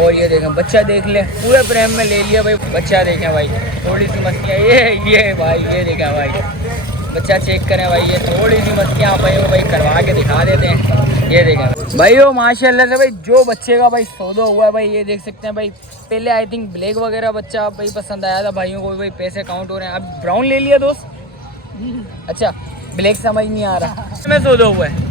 और ये देखें बच्चा देख ले, पूरे प्रेम में ले लिया भाई। बच्चा देखें भाई, थोड़ी सी मस्तियाँ ये भाई, ये देखा भाई बच्चा चेक करें भाई। ये थोड़ी सी मस्तियाँ भाई वो भाई करवा के दिखा देते हैं। ये देखें भाई वो माशाल्लाह से भाई जो बच्चे का भाई सौदा हुआ है भाई, ये देख सकते हैं भाई। पहले आई थिंक ब्लैक वगैरह बच्चा भाई पसंद आया था भाइयों को, भाई पैसे काउंट हो रहे हैं। अब ब्राउन ले लिया दोस्त, अच्छा ब्लैक समझ नहीं आ रहा। इसमें सौदा हुआ है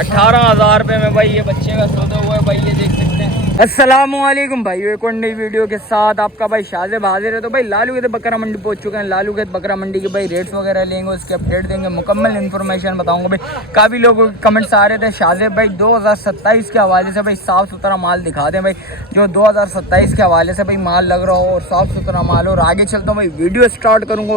18,000 रुपये में भाई ये बच्चे का सौदा हुआ है भाई, ये देख सकते हैं। अस्सलामुअलैकुम भाई, एक और नई वीडियो के साथ आपका भाई शाज़ेब हाजिर है। तो भाई लालू के बकरा मंडी पहुंच चुके हैं। लालू के बकरा मंडी के भाई रेट्स वगैरह लेंगे, उसके अपडेट देंगे, मुकम्मल इन्फॉर्मेशन बताऊंगा भाई। काफ़ी लोगों के कमेंट्स आ रहे थे शाज़ेब भाई 2027 के हवाले से भाई साफ़ सुथरा माल दिखा दें भाई, जो 2027 के हवाले से भाई माल लग रहा हो और साफ़ सुथरा माल हो। और आगे चलता हूँ भाई, वीडियो स्टार्ट करूँगा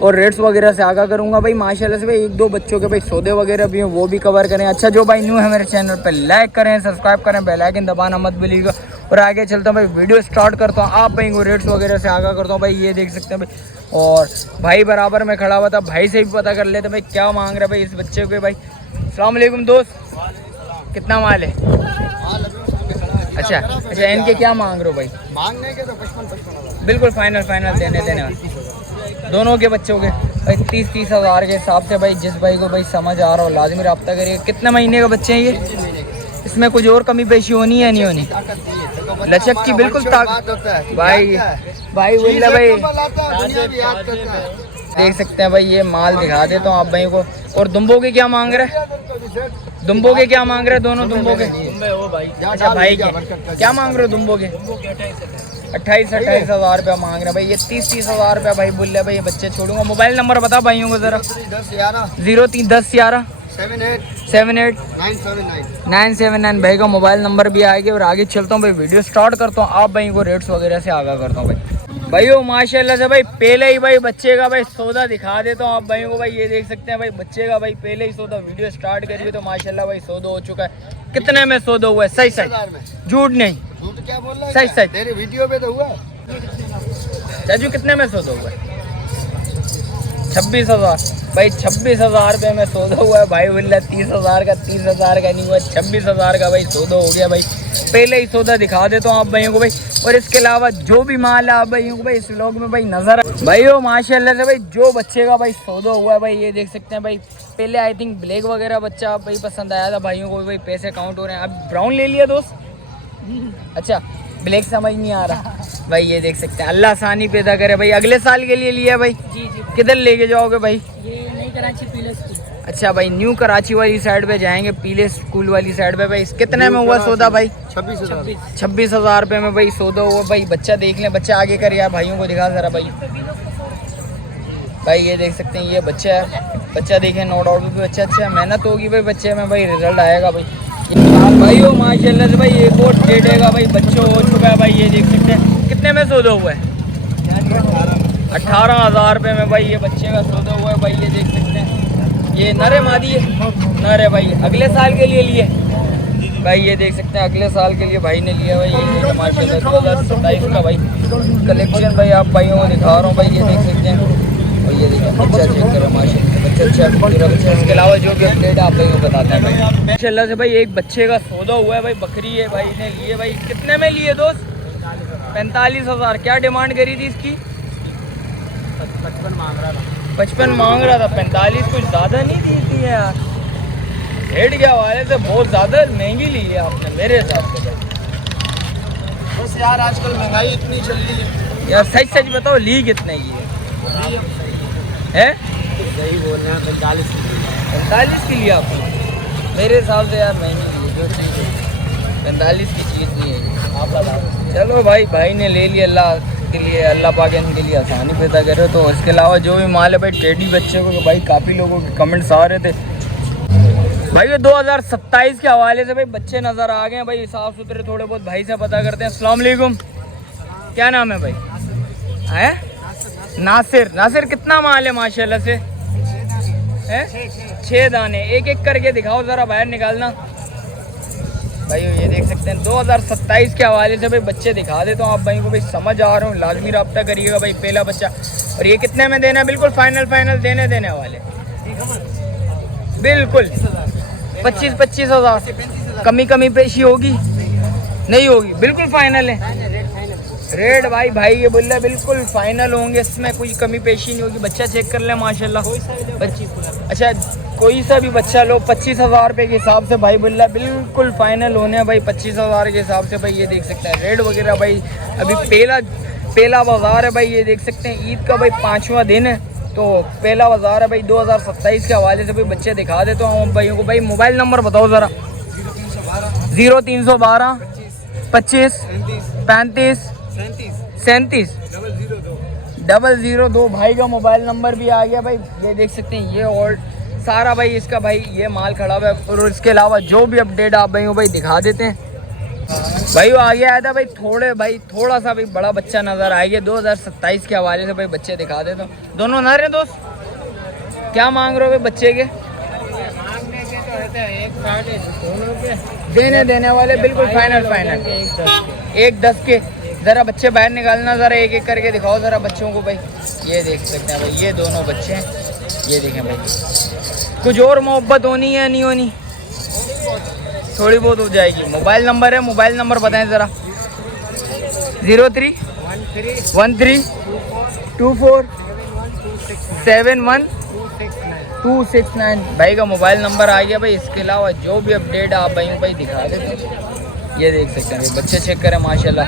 और रेट्स वगैरह से आगाह करूँगा भाई। माशाल्लाह से भाई एक दो बच्चों के भाई सौदे वगैरह भी हैं, वो भी कवर करें। अच्छा जो भाई न्यू है मेरे चैनल पर लाइक करें, सब्सक्राइब करें, बेल आइकन दबाना मत भूलिएगा। और आगे चलता हूँ भाई, वीडियो स्टार्ट करता हूँ, आप भाई को रेट्स वगैरह से आगाह करता हूँ भाई। ये देख सकते हैं भाई, और भाई बराबर में खड़ा हुआ था, भाई से भी पता कर लेते भाई क्या मांग रहा है भाई इस बच्चे को भाई। अस्सलाम वालेकुम दोस्त, कितना माल है? अच्छा अच्छा, इनके क्या मांग रहे हो भाई? मांगने के तो 55,000 बिल्कुल फाइनल देने दोनों के बच्चों के भाई 30-30 हज़ार के हिसाब से भाई। जिस भाई को भाई समझ आ रहा हो लाजमी रब्ता करिए। कितने महीने का बच्चे हैं ये? इसमें कुछ और कमी पेशी होनी है नहीं होनी? लचक की बिल्कुल ताकत भाई भाई बोला भाई। देख सकते हैं भाई, ये माल दिखा देता हूँ आप भाई को। और दुम्बों के क्या मांग रहे हैं? दुम्बों के क्या मांग रहे हैं दोनों दुम्बों के? अच्छा भाई के क्या मांग रहे हो दुम्बों के? 28-28 हज़ार रुपया मांग रहे हैं भाई। ये 30-30 हज़ार रुपया भाई बोल रहे भाई। ये बच्चे छोड़ूंगा। मोबाइल नंबर बता भाइयों को जरा। 031011 78 979 भाई का मोबाइल नंबर भी आएगा। और आगे चलता हूँ भाई, वीडियो स्टार्ट करता हूँ, आप भाई को रेट्स वगैरह से आगाह करता हूँ भाई। भाई वो माशाल्लाह से भाई पहले ही भाई बच्चे का भाई सौदा दिखा देता हूँ आप भाई को भाई। ये देख सकते हैं भाई बच्चे का भाई पहले ही सौदा, वीडियो स्टार्ट करिए तो माशाल्लाह भाई सौदा हो चुका है। कितने में सौदा हुआ है? सही झूठ नहीं, झूठ क्या बोल रहा है? सही तेरे वीडियो पे तो हुआ। चाचू कितने में सौदा हुआ है? 26,000 भाई। 26,000 रुपये में सौदा हुआ है भाई। बोल 30,000 का 30,000 का नहीं हुआ, 26,000 का भाई सौदा हो गया भाई। पहले ही सौदा दिखा देता हूँ आप भाइयों को भाई। और इसके अलावा जो भी माल है आप भाइयों को भाई इस व्लॉग में भाई नजर है भाई। वो माशाल्लाह से भाई जो बच्चे का भाई सौदा हुआ है भाई, ये देख सकते हैं भाई। पहले आई थिंक ब्लैक वगैरह बच्चा भाई पसंद आया था भाइयों को, भाई पैसे काउंट हो रहे हैं। अब ब्राउन ले लिया दोस्त, अच्छा ब्लैक समझ नहीं आ रहा भाई। ये देख सकते हैं, अल्लाह आसानी पैदा करे भाई। अगले साल के लिए लिया भाई? जी। किधर लेके जाओगे भाई? ये नई कराची पीले स्कूल। अच्छा भाई, न्यू कराची वाली साइड पे जाएंगे, पीले स्कूल वाली साइड पे भाई। कितने में हुआ सौदा भाई? 26,000 रुपये में भाई सौदा हुआ भाई। बच्चा देख लें, बच्चा आगे कर यार, भाइयों को दिखा जरा भाई। भाई ये देख सकते हैं, ये बच्चा है, बच्चा देखें, नो डाउट भी बच्चा अच्छा है। मेहनत होगी भाई बच्चे में भाई, रिजल्ट आएगा भाई। भाई वो माशाल्लाह से भाई एक और डेटेगा भाई, बच्चे हो चुका है भाई। ये देख सकते हैं कितने में सौदा हुआ है? 18,000 रुपये में भाई ये बच्चे का सौदा हुआ है भाई। ये देख सकते हैं, ये नरे मादी है, नरे भाई अगले साल के लिए लिए भाई। ये देख सकते हैं अगले साल के लिए भाई ने लिया भाई। ये माशाल्लाह 2027 का भाई कलेक्शन भाई आप भाइयों को दिखा रहा हूँ भाई। ये देख सकते हैं, और ये देखिए बच्चा चेक करो माशाल्लाह, बच्चा अच्छा पूरा बच्चा। इसके अलावा जो भी अपडेट आप भाइयों को बताते हैं भाई। माशाल्लाह से भाई एक बच्चे का सौदा हुआ है भाई, बकरी है भाई ने लिए भाई। कितने में लिए दोस्त? 45,000। क्या डिमांड करी थी इसकी? 55 मांग रहा था। 55 मांग रहा था, 45 कुछ ज़्यादा नहीं दी थी यार। रेट के हवाले से बहुत ज़्यादा महंगी ली है आपने मेरे हिसाब से भाई। बस यार आजकल महंगाई इतनी चल रही है यार। सच बताओ, ली कितने की है? सही बोल रहे हैं, 45 की लिया आपने? मेरे हिसाब से यार महंगी ली है, 45 की चीज़ नहीं है आप बताओ। चलो भाई, भाई ने ले लिया, अल्लाह के लिए, अल्लाह पाक इनके लिए आसानी पैदा करे। तो इसके अलावा जो भी माल है भाई टेडी बच्चे को भाई, काफ़ी लोगों के कमेंट्स आ रहे थे भाई। ये 2027 के हवाले से भाई बच्चे नज़र आ गए हैं भाई, साफ़ सुथरे थोड़े बहुत। भाई से पता करते हैं। अस्सलाम वालेकुम, क्या नाम है भाई? है नासिर। कितना माल है माशाल्लाह से? है 6 दाने। एक एक करके दिखाओ ज़रा, बाहर निकालना भाई। ये देख सकते हैं 2027 के हवाले से भाई बच्चे दिखा देता हूँ आप भाई को भाई। समझ आ रहा हूँ, लाजमी रब्ता करिएगा भाई। पहला बच्चा। और ये कितने में देना है? बिल्कुल फाइनल देने वाले, बिल्कुल 25,000। कमी पेशी होगी नहीं होगी, बिल्कुल फाइनल है। रेट भाई ये बोल रहे बिल्कुल फाइनल होंगे, इसमें कोई कमी पेशी नहीं होगी। बच्चा चेक कर ले माशाल्लाह। अच्छा कोई सा भी बच्चा लो 25,000 रुपये के हिसाब से भाई बोल रहा बिल्कुल फाइनल होने हैं भाई 25,000 के हिसाब से भाई। ये देख सकते हैं रेट वगैरह भाई। अभी पहला बाजार है भाई, ये देख सकते हैं ईद का भाई 5वां दिन है, तो पहला बाजार है भाई 2027 के हवाले से भाई बच्चे दिखा देता हूँ भाइयों को। भाई मोबाइल नंबर बताओ ज़रा। 0312 25 35 37 002 भाई का मोबाइल नंबर भी आ गया भाई। ये देख सकते हैं ये और सारा भाई इसका भाई ये माल खड़ा हुआ है, और इसके अलावा जो भी अपडेट आप भाई दिखा देते हैं। भाई वो आगे आया था भाई थोड़ा सा भाई बड़ा बच्चा नज़र आएगा 2027 के हवाले से भाई बच्चे दिखा देता हूँ। दोनों नर हैं दोस्त, क्या मांग रहे हो भाई बच्चे के? देने वाले बिल्कुल फाइनल 1-10 के। ज़रा बच्चे बाहर निकालना, ज़रा एक एक करके दिखाओ ज़रा बच्चों को भाई। ये देख सकते हैं भाई ये दोनों बच्चे हैं, ये देखें भाई। कुछ और मोहब्बत होनी है नहीं होनी? थोड़ी बहुत हो जाएगी। मोबाइल नंबर है, मोबाइल नंबर बताएं ज़रा। 03 13 24 71 269 भाई का मोबाइल नंबर आ गया भाई। इसके अलावा जो भी अपडेट आप भाई दिखा देते हैं। ये देख सकते हैं भाई बच्चे चेक करें माशाल्लाह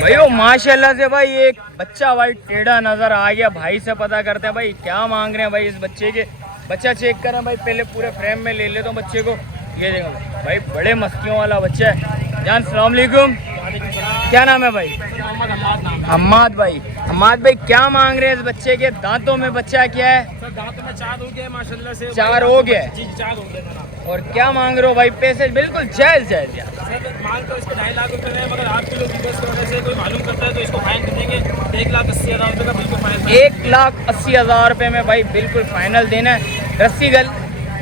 भाई। वो माशाल्लाह से भाई एक बच्चा भाई टेढ़ा नज़र आ गया। भाई से पता करते हैं भाई क्या मांग रहे हैं भाई इस बच्चे के। बच्चा चेक करें भाई, पहले पूरे फ्रेम में ले लेता हूँ बच्चे को। ये देखो भाई बड़े मस्तियों वाला बच्चा है। जान सलाम अलैकुम, क्या नाम है भाई? हम्माद भाई क्या मांग रहे हैं इस बच्चे के? दांतों में बच्चा क्या है? सर दांतों में 4 हो गया माशाल्लाह से। 4 हो गया जी 4 हो गया। और क्या मांग रहे हो भाई? पैसे बिल्कुल जायज़ यार। सर मांग तो इसके 2.5 लाख रुपये है, मगर आपके लोग रिक्वेस्ट की वजह से कोई मालूम करता है तो इसको फाइन कर देंगे 1,80,000 रुपये का बिल्कुल फाइन। 1,80,000 रुपये में भाई बिल्कुल फाइनल देना है। रस्सी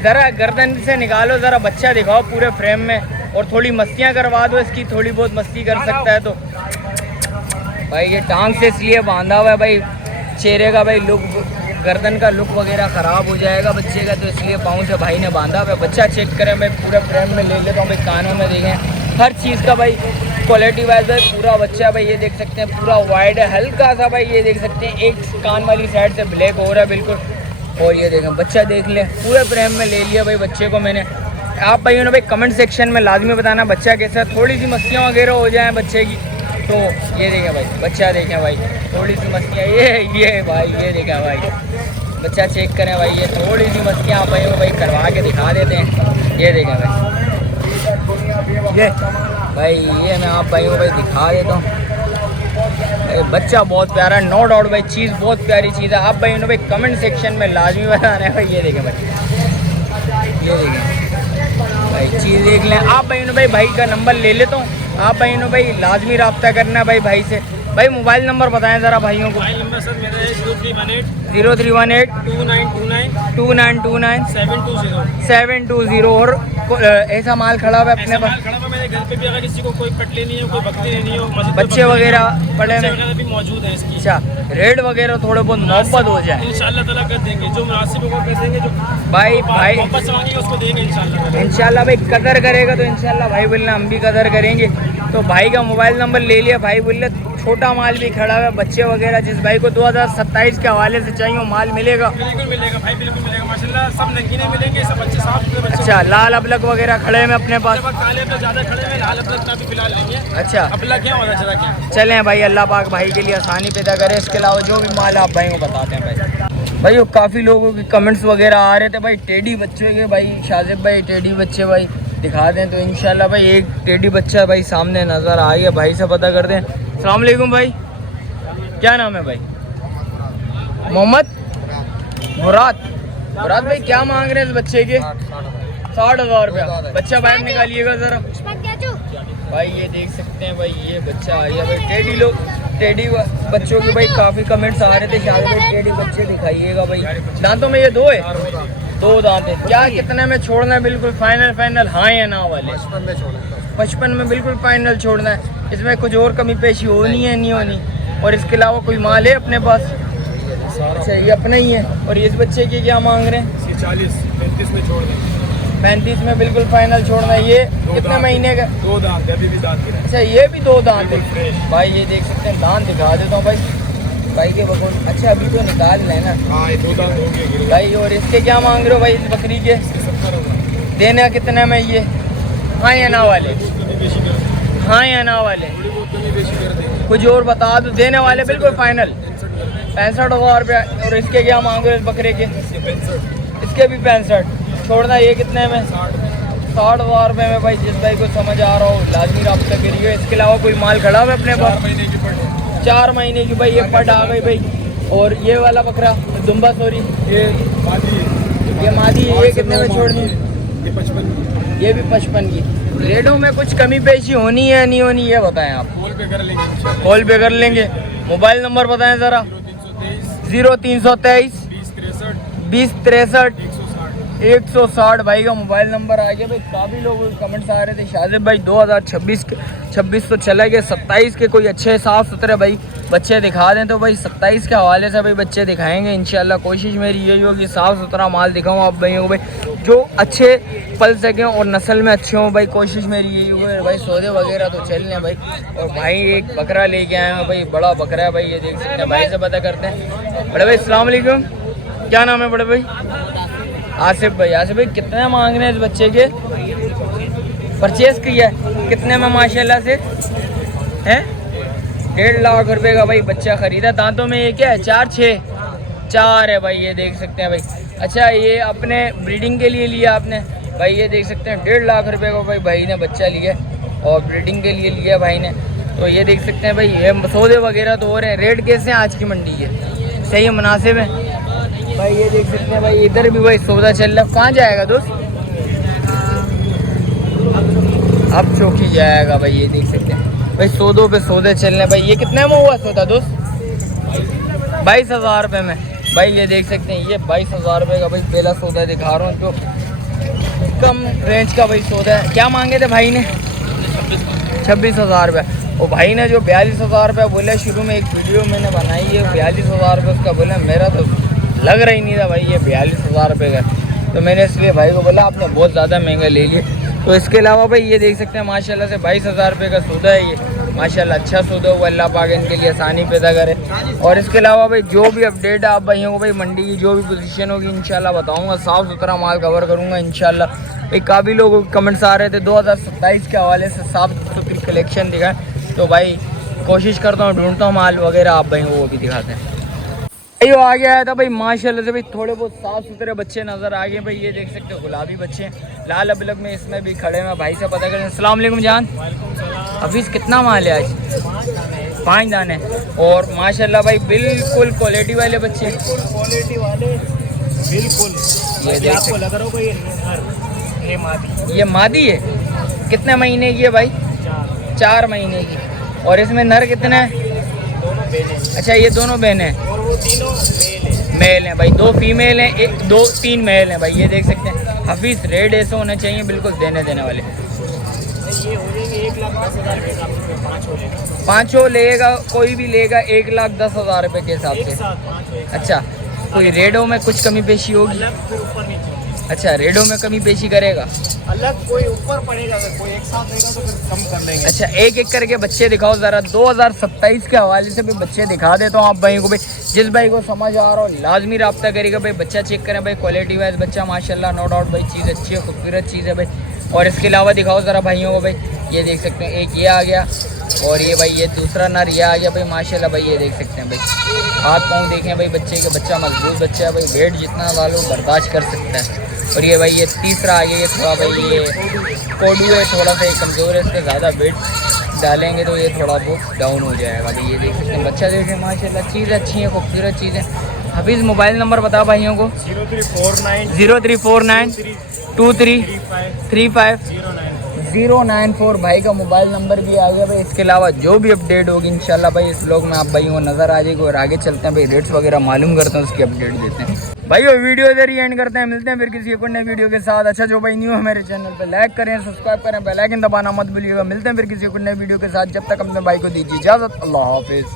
ज़रा गर्दन से निकालो, ज़रा बच्चा दिखाओ पूरे फ्रेम में, और थोड़ी मस्तियाँ करवा दो इसकी। थोड़ी बहुत मस्ती कर सकता है तो भाई। ये टांग से इसलिए बांधा हुआ है भाई, चेहरे का भाई लुक, गर्दन का लुक वगैरह ख़राब हो जाएगा बच्चे का, तो इसलिए पाँव से भाई ने बांधा हुआ है। बच्चा चेक करें भाई, पूरे फ्रेम में ले लेता हूँ भाई। कानों में देखें हर चीज़ का भाई क्वालिटी वाइज भाई पूरा बच्चा भाई। ये देख सकते हैं पूरा वाइड है, हल्का सा भाई ये देख सकते हैं एक कान वाली साइड से ब्लैक हो रहा है बिल्कुल। और ये देखें बच्चा देख लें, पूरे फ्रेम में ले लिया भाई बच्चे को मैंने। आप भाइयों ने भाई कमेंट सेक्शन में लाजमी बताना बच्चा कैसा। थोड़ी सी मस्तियाँ वगैरह हो जाएँ बच्चे की तो ये देखें भाई बच्चा देखें भाई, थोड़ी सी मस्तियाँ ये भाई ये देखें भाई बच्चा चेक करें भाई। ये थोड़ी सी मस्तियाँ आप भाइयों भाई करवा के दिखा देते हैं। ये देखें भाई ये मैं आप भाइयों भाई दिखा देता हूँ। बच्चा बहुत प्यारा है, नो डाउट भाई, चीज़ बहुत प्यारी चीज़ है। आप भाइयों ने भाई कमेंट सेक्शन में लाजमी बताना है भाई। ये देखें भाई, ये देखें भाई चीज़ देख लें। आप भाइयों ने भाई का नंबर ले लेता हूँ, आप भाइयों ने भाई लाजमी रब्ता करना है भाई से। भाई मोबाइल नंबर बताएं ज़रा भाइयों को। मोबाइल नंबर सर मेरा है 0318 2929 720। और ऐसा माल खड़ा हुआ है अपने पास? खड़ा हुआ मेरे घर पे भी, अगर किसी को कोई कट लेनी हो, कोई बकरी लेनी हो, बच्चे वगैरह पड़े में भी मौजूद है इसकी। अच्छा रेट वगैरह थोड़े बहुत मोहब्बत हो जाए इंशाल्लाह ताला कर देंगे, जो मुनासिब होगा कर देंगे। जो भाई वापस मांगेंगे उसको देंगे इंशाल्लाह भाई। कदर करेगा तो इंशाल्लाह भाई बोलना हम भी कदर करेंगे। तो भाई का मोबाइल नंबर ले लिया भाई बोले। छोटा माल भी खड़ा हुआ है, बच्चे वगैरह जिस भाई को 2027 के हवाले से चाहिए माल मिलेगा। बिल्कुल मिलेगा भाई, बिल्कुल मिलेगा माशाल्लाह। सब नंगीने मिलेंगे, सब अच्छे साफ। अच्छा लाल अबलक वगैरह खड़े हैं अपने पास? काले अबलक ज़्यादा खड़े हैं, लाल अबलक का भी फिलहाल नहीं है। अच्छा अबलक क्या होगा जरा क्या? चलें भाई, अल्लाह पाक भाई के लिए आसानी पैदा करे। इसके अलावा जो भी माल आप भाई को बताते हैं भाई। वो काफ़ी लोगों के कमेंट्स वगैरह आ रहे थे भाई टेडी बच्चे के। भाई शाजिब भाई टेडी बच्चे भाई दिखा दें तो इंशाल्लाह भाई एक टेडी बच्चा भाई सामने नज़र आ गया। भाई से पता कर दें। अस्सलाम वालेकुम भाई, क्या नाम है भाई? मोहम्मद मुराद भाई क्या मांग रहे हैं इस बच्चे के? 60,000 रुपया। बच्चा बाहर निकालिएगा ज़रा भाई। ये देख सकते हैं भाई ये बच्चा आ गया भाई। टेडी बच्चों के भाई काफ़ी कमेंट्स आ रहे थे शायद भाई टेडी बच्चे दिखाइएगा भाई। दांतों में ये 2 है, 2 दांत है। क्या कितने में छोड़ना है? बिल्कुल फाइनल हाँ या ना वाले? 55 में बिल्कुल फाइनल छोड़ना है। इसमें कुछ और कमी पेशी होनी है नहीं होनी? और इसके अलावा कोई माल है अपने पास? अच्छा ये अपना ही है। और इस बच्चे के क्या मांग रहे हैं? 40-35 में छोड़ दें। 35 में बिल्कुल फाइनल छोड़ना है। ये कितने महीने का? 2 दांत, अभी भी दांत गिरा है। अच्छा ये भी 2 दांत है फ्रेश। भाई। ये देख सकते हैं, दांत दिखा देता हूँ भाई के बकौल। अच्छा अभी तो निकाल लेना हाँ, ये 2 दांत हो गए भाई। और इसके क्या मांग रहे हो भाई इस बकरी के? 70,000 देना कितने में ये? हाँ या ना वाले? हाँ या ना वाले? कुछ और बता दो। देने वाले बिल्कुल फाइनल 65,000 रुपया। और इसके क्या मांग रहे हो इस बकरे के? इसके भी 65। छोड़ना ये कितने में? 60,000 रुपये में भाई। जिस भाई को समझ आ रहा हो लाजमी रब्ता करिए। इसके अलावा कोई माल खड़ा हुआ अपने पास? 4 महीने की भाई। ये पट आ गई भाई। और ये वाला बकरा दुम्बा सॉरी ये मादी है। ये कितने में छोड़नी? ये 55। ये भी 55 की। रेटों में कुछ कमी पेशी होनी है नहीं होनी ये बताएं आप? कॉल पे कर लेंगे। कॉल पे कर लेंगे। मोबाइल नंबर बताएं ज़रा। 0323 2063 160 भाई का मोबाइल नंबर आ गया भाई। काफ़ी लोग कमेंट्स आ रहे थे शाजिब भाई 2026 तो चला गया, 27 के कोई अच्छे साफ़ सुथरे भाई बच्चे दिखा दें। तो भाई 27 के हवाले से भाई बच्चे दिखाएंगे इंशाल्लाह। कोशिश मेरी यही होगी साफ़ सुथरा माल दिखाऊँ आप भाइयों को भाई, जो अच्छे पल सकें और नस्ल में अच्छे हों भाई। कोशिश मेरी यही होगी भाई। सौदे वगैरह तो चल रहे भाई। और भाई एक बकरा लेके आए हैं भाई, बड़ा बकरा है भाई। ये देख सकते हैं, भाई से पता करते हैं। बड़े भाई अस्सलाम वालेकुम, क्या नाम है बड़े भाई? आसिफ भाई। आसिफ भाई कितने मांग रहे हैं इस बच्चे के? परचेज किया है कितने में माशाल्लाह से? हैं 1.5 लाख रुपए का भाई बच्चा ख़रीदा। दांतों में ये क्या है? 4 है भाई। ये देख सकते हैं भाई। अच्छा ये अपने ब्रीडिंग के लिए लिया आपने भाई? ये देख सकते हैं 1.5 लाख रुपए का भाई ने बच्चा लिया और ब्रीडिंग के लिए लिया भाई ने। तो ये देख सकते हैं भाई। ये सौदे वगैरह तो हो रहे हैं। रेट कैसे हैं आज की मंडी के? सही है, मुनासिब है भाई। ये देख सकते हैं भाई, इधर भी भाई सौदा चल रहा है। कहाँ जाएगा दोस्त? अब चौकी जाएगा भाई। ये देख सकते हैं भाई, सौदों पे सौदे चल रहे हैं भाई। ये कितने में हुआ सौदा दोस्त? 22,000 रुपये में भाई। ये देख सकते हैं, ये 22,000 रुपये का भाई पहला सौदा दिखा रहा हूँ, जो कम रेंज का भाई सौदा है। क्या मांगे थे भाई ने? 26,000 रुपये। और भाई ने जो 42,000 रुपये बोला शुरू में, एक वीडियो मैंने बनाई है 42,000 रुपये उसका बोला। मेरा तो लग रहा ही नहीं था भाई ये 42,000 रुपये का। तो मैंने इसलिए भाई को बोला आपने बहुत ज़्यादा महंगा ले लिया। तो इसके अलावा भाई ये देख सकते हैं माशाल्लाह से 22,000 रुपये का सौदा है। ये माशाल्लाह अच्छा सौदा हुआ। अल्लाह पाक इनके लिए आसानी पैदा करे। और इसके अलावा भाई जो भी अपडेट है आप भाइयों को भाई मंडी की जो भी पोजीशन होगी इंशाल्लाह बताऊंगा। साफ़ सुथरा माल कवर करूंगा इंशाल्लाह भाई। काफ़ी लोगों के कमेंट्स आ रहे थे 2027 के हवाले से साफ़ सुथरी कलेक्शन दिखाएं। तो भाई कोशिश करता हूँ, ढूंढता हूँ माल वगैरह आप भाई वो भी दिखाते हैं। भाई वो आगे आया था भाई माशाल्लाह से भाई। थोड़े बहुत साफ़ सुथरे बच्चे नज़र आ गए भाई। ये देख सकते हो गुलाबी बच्चे लाल अबलग में इसमें भी खड़े हैं। भाई से पता करें। अस्सलाम वालेकुम जान। हफीज़ कितना माल है आज? 5 दाने। और माशाल्लाह भाई बिल्कुल क्वालिटी वाले बच्चे। क्वालिटी वाले बिल्कुल। ये देख सकते लग रहा ये मादी है। कितने महीने की है भाई? 4 महीने की। और इसमें नर कितने हैं? अच्छा ये दोनों बहन हैं और वो तीनों मेल हैं भाई। 2 फीमेल हैं, 3 मेल हैं भाई। ये देख सकते हैं। हफीज़ रेट ऐसे होने चाहिए बिल्कुल देने वाले। ये हो जाएंगे 1,10,000 के हिसाब से। 5 हो लेगा, 5 लेगा कोई भी लेगा 1,10,000 रुपये के हिसाब से। 5 अच्छा कोई रेटों में कुछ कमी पेशी होगी? अलग फिर ऊपर नीचे। अच्छा रेटों में कमी पेशी करेगा? अलग कोई ऊपर पड़ेगा, अगर कोई एक साथ देगा तो फिर कम कर देंगे। अच्छा एक एक करके बच्चे दिखाओ ज़रा। 2027 के हवाले से भी बच्चे दिखा देता हूँ आप भाई को भाई। जिस भाई को समझ आ रहा हो लाजमी रब्ता करेगा भाई। बच्चा चेक करें भाई, क्वालिटी वाइज बच्चा माशाल्लाह नो डाउट भाई। चीज़ अच्छी है, खूबसूरत चीज़ है भाई। और इसके अलावा दिखाओ ज़रा भाइयों को भाई। ये देख सकते हैं एक ये आ गया और ये भाई ये दूसरा नर ये आ गया भाई माशाल्लाह भाई। ये देख सकते हैं भाई, हाथ पाँव देखें भाई बच्चे के। बच्चा मजबूत बच्चा है भाई। वेट जितना डालो बर्दाश्त कर सकता है। और ये भाई ये तीसरा आ गया। ये थोड़ा भाई ये कोडू है, थोड़ा सा कमज़ोर है। इसके ज़्यादा वेट डालेंगे तो ये थोड़ा बहुत डाउन हो जाएगा भाई। ये देख सकते हैं बच्चा देखें माशाल्लाह। चीज़ अच्छी है, खूबसूरत चीज़ है। हफीज़ मोबाइल नंबर बता भाइयों को। 0349 2335 094 भाई का मोबाइल नंबर भी आ गया भाई। इसके अलावा जो भी अपडेट होगी इंशाल्लाह भाई इस व्लॉग में आप भाई को नज़र आ जाएगी। और आगे चलते हैं भाई, रेट्स वगैरह मालूम करते हैं, उसकी अपडेट देते हैं भाई। वो वीडियो इधर ही एंड करते हैं। मिलते हैं फिर किसी एक नए वीडियो के साथ। अच्छा जो भाई न्यू है मेरे चैनल पे लाइक करें, सब्सक्राइब करें, बेल आइकन दबाना मत भूलिएगा। मिलते हैं फिर किसी एक नए वीडियो के साथ। जब तक अपने भाई को दीजिए इजाज़त। अल्लाह हाफिज़।